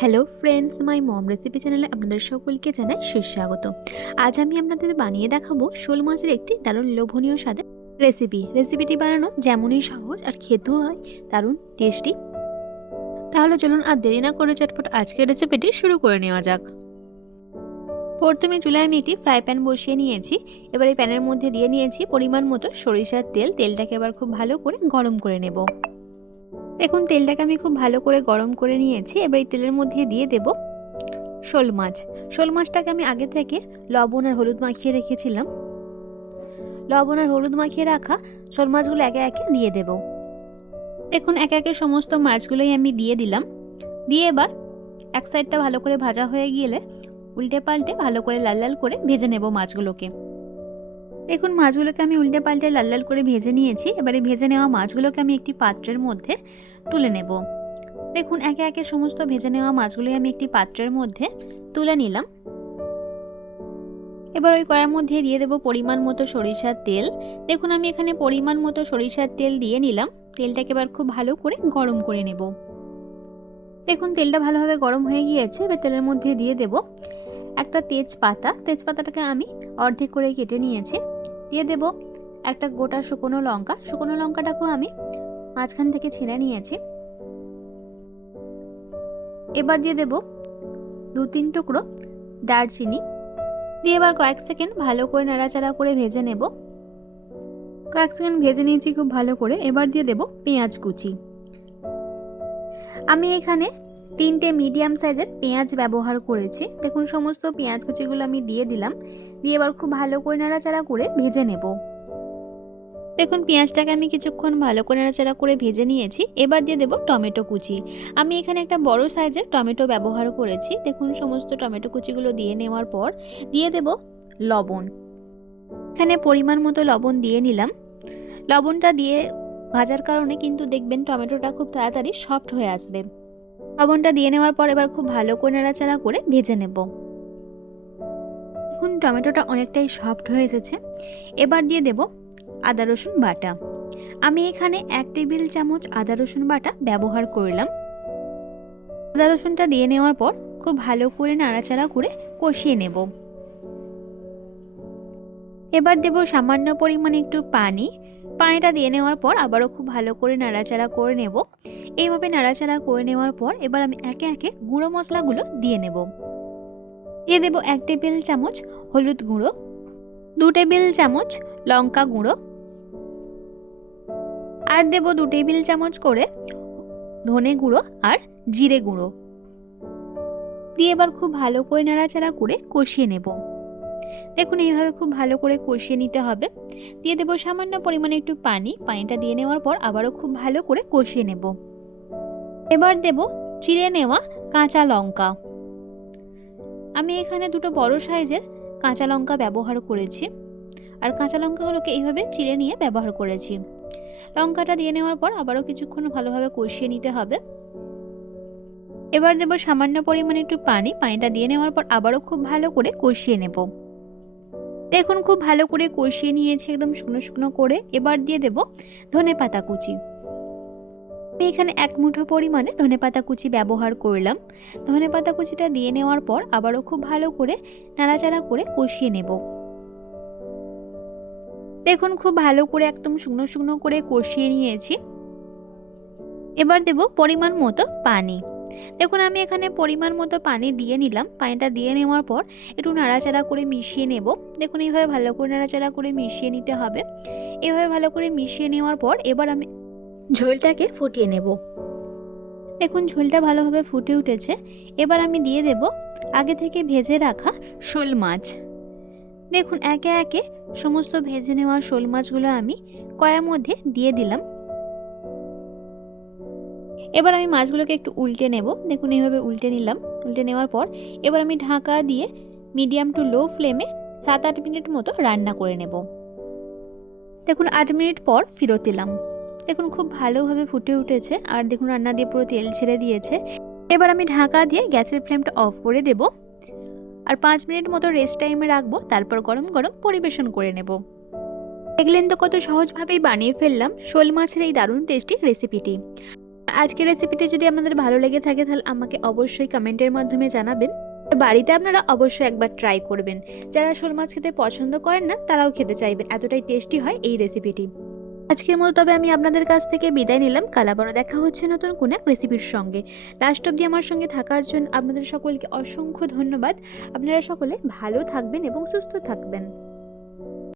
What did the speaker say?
Hello friends, মাই মম recipe চ্যানেলে আপনাদের সকলকে জানাই সুস্বাগত। আজ আমি আপনাদের বানিয়ে দেখাবো শোল মাছের একটি দারুণ লোভনীয় স্বাদের রেসিপিটি বানানো যেমনই সহজ আর খেতেও হয় দারুণ টেস্টি। তাহলে চলুন আর দেরি না করে চটপট আজকের রেসিপিটি শুরু করে নেওয়া যাক। প্রথমে চুলায় আমি একটি ফ্রাই প্যান বসিয়ে নিয়েছি। এবার এই প্যানের মধ্যে দিয়ে নিয়েছি পরিমাণ মতো সরিষার তেল। তেলটাকে এবার খুব ভালো করে গরম করে নেব। দেখুন তেলটাকে আমি খুব ভালো করে গরম করে নিয়েছি। এবার এই তেলের মধ্যে দিয়ে দেব শোল মাছটাকে আমি আগে থেকে লবণ আর হলুদ মাখিয়ে রেখেছিলাম। লবণ আর হলুদ মাখিয়ে রাখা শোল মাছগুলো একে একে দিয়ে দেব। দেখুন একে একে সমস্ত মাছগুলোই আমি দিয়ে দিলাম। দিয়ে এবার এক সাইডটা ভালো করে ভাজা হয়ে গেলে উল্টে পাল্টে ভালো করে লাল লাল করে ভেজে নেব মাছগুলোকে। দেখুন মাছগুলোকে আমি উল্টে পাল্টে লাল লাল করে ভেজে নিয়েছি। এবারে ভেজে নেওয়া মাছগুলোকে আমি একটি পাত্রের মধ্যে তুলে নেব। দেখুন একে একে সমস্ত ভেজে নেওয়া মাছগুলোই আমি একটি পাত্রের মধ্যে তুলে নিলাম। এবার ওই কড়াইয়ের মধ্যে দিয়ে দেব পরিমাণ মতো সরিষার তেল। দেখুন আমি এখানে পরিমাণ মতো সরিষার তেল দিয়ে নিলাম। তেলটাকে এবার খুব ভালো করে গরম করে নেব। দেখুন তেলটা ভালোভাবে গরম হয়ে গিয়েছে। এবার তেলের মধ্যে দিয়ে দেব একটা তেজপাতাটাকে আমি অর্ধেক করে কেটে নিয়েছি। দিয়ে দেব একটা গোটা শুকনো লঙ্কাটাকেও আমি মাঝখান থেকে ছিঁড়ে নিয়েছি। এবার দিয়ে দেব 2-3 টুকরো দারচিনি। দিয়ে এবার কয়েক সেকেন্ড ভালো করে নাড়াচাড়া করে ভেজে নেব। কয়েক সেকেন্ড ভেজে নিয়েছি খুব ভালো করে। এবার দিয়ে দেব পেঁয়াজ কুচি। আমি এখানে 3টে মিডিয়াম সাইজের পেঁয়াজ ব্যবহার করেছি। দেখুন সমস্ত পেঁয়াজ কুচিগুলো আমি দিয়ে দিলাম। দিয়ে এবার খুব ভালো করে নাড়াচাড়া করে ভেজে নেব। দেখুন পেঁয়াজটাকে আমি কিছুক্ষণ ভালো করে নাড়াচাড়া করে ভেজে নিয়েছি। এবার দিয়ে দেব টমেটো কুচি। আমি এখানে একটা বড় সাইজের টমেটো ব্যবহার করেছি। দেখুন সমস্ত টমেটো কুচিগুলো দিয়ে নেওয়ার পর দিয়ে দেব লবণ। এখানে পরিমাণ মতো লবণ দিয়ে নিলাম। লবণটা দিয়ে ভাজার কারণে কিন্তু দেখবেন টমেটোটা খুব তাড়াতাড়ি সফট হয়ে আসবে। লবণটা দিয়ে নেওয়ার পর এবার খুব ভালো করে নাড়াচাড়া করে ভেজে নেব। দেখুন টমেটোটা অনেকটাই সফট হয়ে এসেছে। এবার দিয়ে দেব আদা রসুন বাটা। আমি এখানে 1 টেবিল চামচ আদা রসুন বাটা ব্যবহার করলাম। আদা রসুনটা দিয়ে নেওয়ার পর খুব ভালো করে নাড়াচাড়া করে কষিয়ে নেব। এবার দেব সামান্য পরিমাণে একটু পানিটা দিয়ে নেওয়ার পর আবারও খুব ভালো করে নাড়াচাড়া করে নেব। এইভাবে নাড়াচাড়া করে নেওয়ার পর এবার আমি একে একে গুঁড়ো মশলাগুলো দিয়ে নেব। দিয়ে দেব 1 টেবিল চামচ হলুদ গুঁড়ো, 2 টেবিল চামচ লঙ্কা গুঁড়ো, আর দেব 2 টেবিল চামচ করে ধনে গুঁড়ো আর জিরে গুঁড়ো। দিয়ে এবার খুব ভালো করে নাড়াচাড়া করে কষিয়ে নেব। দেখুন এইভাবে খুব ভালো করে কষিয়ে নিতে হবে। দিয়ে দেব সামান্য পরিমাণে একটু পানিটা দিয়ে নেওয়ার পর আবারও খুব ভালো করে কষিয়ে নেব। এবার দেব চিড়ে নেওয়া কাঁচা লঙ্কা। আমি এখানে 2টো বড় সাইজের কাঁচা লঙ্কা ব্যবহার করেছি। আর কাঁচা লঙ্কাগুলোকে এইভাবে চিড়ে নিয়ে ব্যবহার করেছি। লঙ্কাটা দিয়ে নেওয়ার পর আবারও কিছুক্ষণ ভালোভাবে কষিয়ে নিতে হবে। এবার দেব সামান্য পরিমাণে একটু পানিটা দিয়ে নেওয়ার পর আবারও খুব ভালো করে কষিয়ে নেব। দেখুন খুব ভালো করে কষিয়ে নিয়েছি একদম শুকনো শুকনো করে। এবার দিয়ে দেব ধনেপাতা কুচি। আমি এখানে 1 মুঠো পরিমাণে ধনেপাতা কুচি ব্যবহার করলাম। ধনেপাতা কুচিটা দিয়ে নেওয়ার পর আবারও খুব ভালো করে নাড়াচাড়া করে কষিয়ে নেব। দেখুন খুব ভালো করে একদম শুকনো শুকনো করে কষিয়ে নিয়েছি। এবার দেব পরিমাণ মতো পানি। দেখুন আমি এখানে পরিমাণ মতো পানি দিয়ে নিলাম। পানিটা দিয়ে নেওয়ার পর একটু নাড়াচাড়া করে মিশিয়ে নেব। দেখুন এইভাবে ভালো করে নাড়াচাড়া করে মিশিয়ে নিতে হবে। এইভাবে ভালো করে মিশিয়ে নেওয়ার পর এবার আমি ঝোলটাকে ফুটিয়ে নেব। দেখুন ঝোলটা ভালোভাবে ফুটে উঠেছে। এবার আমি দিয়ে দেব আগে থেকে ভেজে রাখা শোল মাছ। দেখুন একে একে সমস্ত ভেজে নেওয়া শোল মাছগুলো আমি কড়াইয়ের মধ্যে দিয়ে দিলাম। এবার আমি মাছগুলোকে একটু উল্টে নেব। দেখুন এইভাবে উল্টে নিলাম। উল্টে নেওয়ার পর এবার আমি ঢাকা দিয়ে মিডিয়াম টু লো ফ্লেমে 7-8 মিনিট মতো রান্না করে নেব। দেখুন 8 মিনিট পর ফিরত এলাম। দেখুন খুব ভালোভাবে ফুটে উঠেছে আর দেখুন রান্না দিয়ে পুরো তেল ছেড়ে দিয়েছে। এবার আমি ঢাকা দিয়ে গ্যাসের ফ্লেমটা অফ করে দেব আর 5 মিনিট মতো রেস্ট টাইমে রাখবো। তারপর গরম গরম পরিবেশন করে নেব। দেখলেন তো কত সহজভাবেই বানিয়ে ফেললাম শোল মাছের এই দারুণ টেস্টি রেসিপিটি। আজকের রেসিপিটি যদি আপনাদের ভালো লেগে থাকে তাহলে আমাকে অবশ্যই কমেন্টের মাধ্যমে জানাবেন। আর বাড়িতে আপনারা অবশ্যই একবার ট্রাই করবেন। যারা শোল মাছ খেতে পছন্দ করেন না তারাও খেতে চাইবেন, এতটাই টেস্টি হয় এই রেসিপিটি। আজকের মতো তবে আমি আপনাদের কাছ থেকে বিদায় নিলাম। কাল আবারও দেখা হচ্ছে নতুন কোনো এক রেসিপির সঙ্গে। লাস্ট অবধি আমার সঙ্গে থাকার জন্য আপনাদের সকলকে অসংখ্য ধন্যবাদ। আপনারা সকলে ভালো থাকবেন এবং সুস্থ থাকবেন।